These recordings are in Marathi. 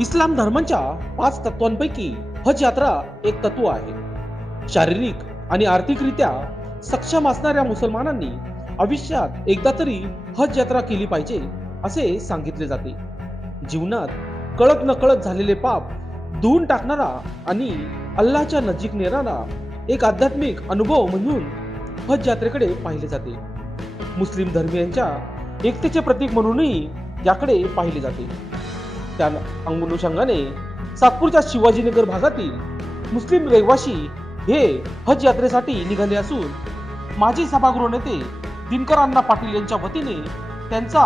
इस्लाम धर्मांच्या पाच तत्वांपैकी हज यात्रा एक तत्व आहे. शारीरिक आणि आर्थिकरित्या सक्षम असणाऱ्या मुसलमानांनी आयुष्यात एकदा तरी हज यात्रा केली पाहिजे असे सांगितले जाते. जीवनात कळत नकळत झालेले पाप धुवून टाकणारा आणि अल्लाच्या नजीक नेणारा एक आध्यात्मिक अनुभव म्हणून हज यात्रेकडे पाहिले जाते. मुस्लिम धर्मियांच्या एकतेचे प्रतीक म्हणूनही याकडे पाहिले जाते. त्या अनुषंगाने सातपूरच्या शिवाजीनगर भागातील मुस्लिम रहिवासी हे हज यात्रेसाठी निघाले असून माजी सभागृह नेते दिनकर अण्णा पाटील यांच्या वतीने त्यांचा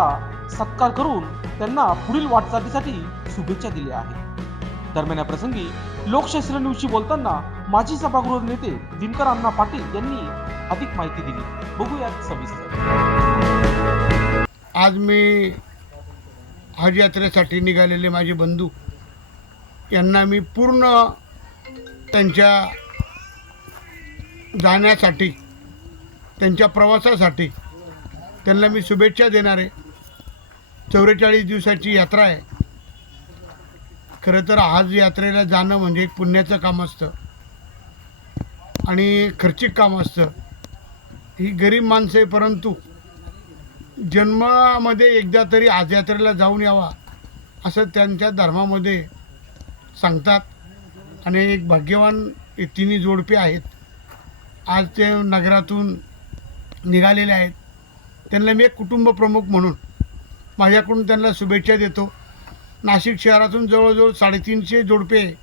सत्कार करून त्यांना पुढील वाटचालीसाठी शुभेच्छा दिल्या आहेत. दरम्यान या प्रसंगी लोकशास्त्र न्यूजशी बोलताना माजी सभागृह नेते दिनकर अण्णा पाटील यांनी अधिक माहिती दिली. बघूयात सविस्तर. आज मी हज यात्रेसाठी निघालेले माझे बंधू यांना मी पूर्ण त्यांच्या जाण्यासाठी त्यांच्या प्रवासासाठी त्यांना मी शुभेच्छा देणार. आहे चौवेचाळीस दिवसाची यात्रा आहे. खरं तर हज यात्रेला जाणं म्हणजे एक पुण्याचं काम असतं. आणि खर्चिक काम असतं. ही गरीब माणसं आहे परंतु जन्मामध्ये एकदा तरी आज यात्रेला जाऊन यावा असं त्यांच्या धर्मामध्ये सांगतात. आणि एक भाग्यवान हे तिन्ही जोडपे आहेत. आज ते नगरातून निघालेले आहेत. त्यांना मी एक कुटुंब प्रमुख म्हणून माझ्याकडून त्यांना शुभेच्छा देतो. नाशिक शहरातून जवळजवळ साडेतीनशे जोडपे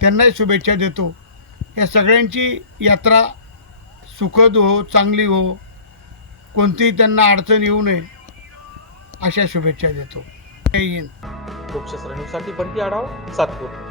त्यांनाही शुभेच्छा देतो. या सगळ्यांची यात्रा सुखद हो चांगली हो. कोणतीही त्यांना अडचण येऊ नये अशा शुभेच्छा देतो. जय हिंद. लोकशास्त्र न्यूजसाठी बंटी आढाव सातपूर.